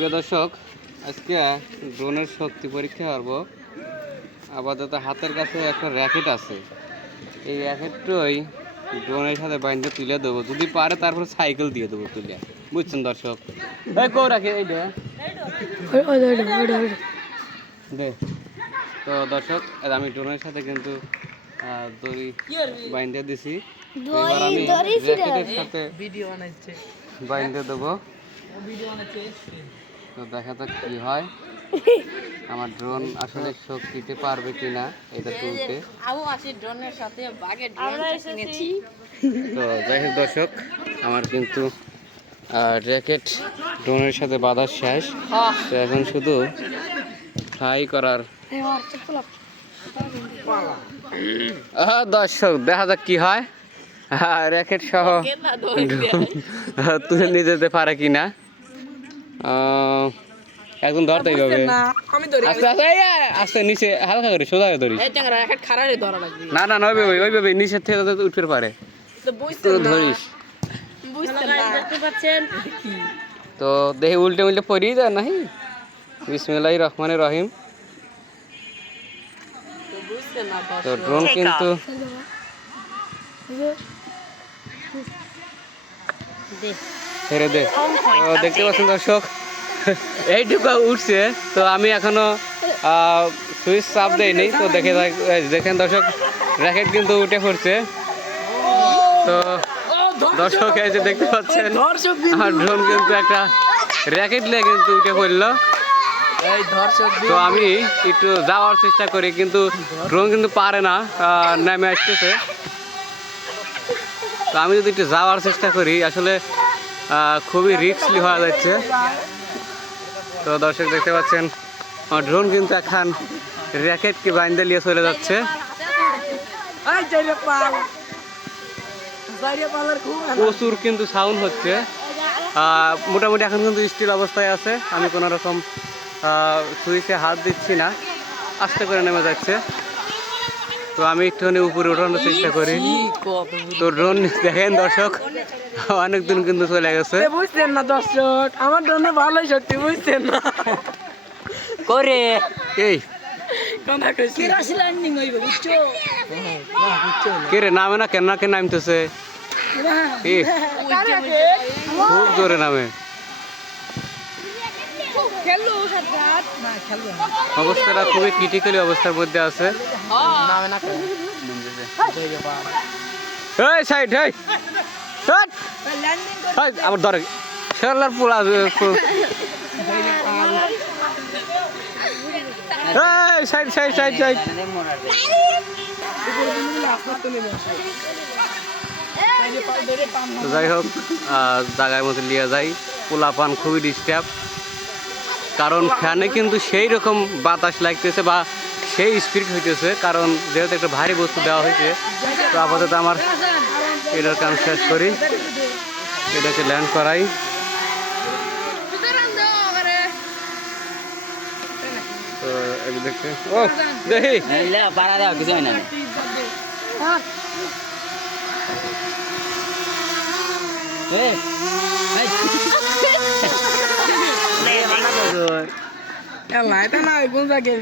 প্রিয় দর্শক আজকে ড্রোনের শক্তি পরীক্ষা করব। আপাতত হাতের কাছে একটা র্যাকেট আছে। এই র্যাকেটটাই ড্রোনের সাথে বাইন্দে তুলে দেবো। যদি পারে তারপর সাইকেল দিয়ে দেবো তুলে। বুঝছেন দর্শক? এই কো রাখে এইটা দে। তো দর্শক আমি ড্রোনের সাথে কিন্তু দড়ি বাইন্দে দিছি। এবার আমি র্যাকেটের সাথে ভিডিও বানাচ্ছে। বাইন্দে দেবো। ভিডিও বানাচ্ছে তো দেখা যাক কি হয়। আমার ড্রোন আসলে শোক দিতে পারবে কিনা এটা তুলতে। আবু আসি ড্রোনের সাথে বাঘে ড্রোন কিনেছি। তো যাই হোক দর্শক আমার কিন্তু র্যাকেট ড্রোনের সাথে বাঁধা শেষ। তো এখন শুধু ফ্লাই করার দর্শক দেখা যাক কি হয়। র্যাকেট সহ ড্রোন তুলে নিয়ে যেতে পারে কিনা। একদম ধরতেই হবে না আস্তে আস্তে আস্তে নিচে হালকা করে সোজা ধরা লাগবে। না না না ওইভাবে ওইভাবে নিচের থেকে উঠতে পারে। বুঝতে ধরিস। তো দেখি উল্টে উল্টে পড়িয়ে যায় নাহি বিসমিল্লাহ রহমানের রহিম। তো বুঝতে না তো ড্রোন কিন্তু ছেড়ে দে। দেখতে পাচ্ছেন দর্শক? এইটুকু উঠছে, তো আমি এখনও সুইচ চাপ দেয়নি তো দেখে দেখেন দর্শক, র্যাকেট কিন্তু উঠে পড়ছে। তো দর্শক, এই যে দেখতে পাচ্ছেন আমার ড্রোন কিন্তু একটা র্যাকেট নিয়ে কিন্তু উঠে পড়ল। তো আমি একটু যাওয়ার চেষ্টা করি, কিন্তু ড্রোন কিন্তু পারে না নেমে আসতেছে। তো আমি যদি একটু যাওয়ার চেষ্টা করি, আসলে খুবই রিস্কলি হয়ে যাচ্ছে। তো দর্শক দেখতে পাচ্ছেন আমার ড্রোন কিন্তু এখন র্যাকেটকে বাইন্দে নিয়ে চলে যাচ্ছে। প্রচুর কিন্তু সাউন্ড হচ্ছে। আহ, মোটামুটি এখন কিন্তু স্টিল অবস্থায় আছে। আমি কোনো রকম সুইচে হাত দিচ্ছি না। আস্তে করে নেমে যাচ্ছে। তো আমি একটুখানি উপরে ওঠানোর চেষ্টা করি। তো ড্রোন দেখেন দর্শক অনেক দিন কিন্তু চলে গেছে। বুঝছেন না দর্শক? আমার জন্য ভালোই সত্যি বুঝছেন না? করে। এই কথা কইছি। কিরাসি ল্যান্ডিং হইবে বুঝছ কে রে নামে না কেন? না। কেন নামতেছে খুব জোরে নামে। অবস্থাটা খুবই ক্রিটিক্যালি অবস্থার মধ্যে আছে। পাল এই সাইড এই। আবার ধরে। শেরলার পোলা এই সাইড সাইড সাইড সাইড। যাই হোক আহ, জায়গার মতো নিয়ে যাই। পোলা পান খুবই ডিস্টার্ব কারণ ফ্যানে কিন্তু সেই রকম বাতাস লাগতেছে বা সেই স্পিড হইতেছে কারণ যেহেতু একটা ভারী বস্তু দেওয়া হয়েছে তো আপাতত আমার এটার কাম শেষ করি। এটাকে ল্যান্ড করাই। তো দেখতে ও দেখি। পাড়া দেওয়া কিছু হয়। না এ লাইটা না কোন জায়গায়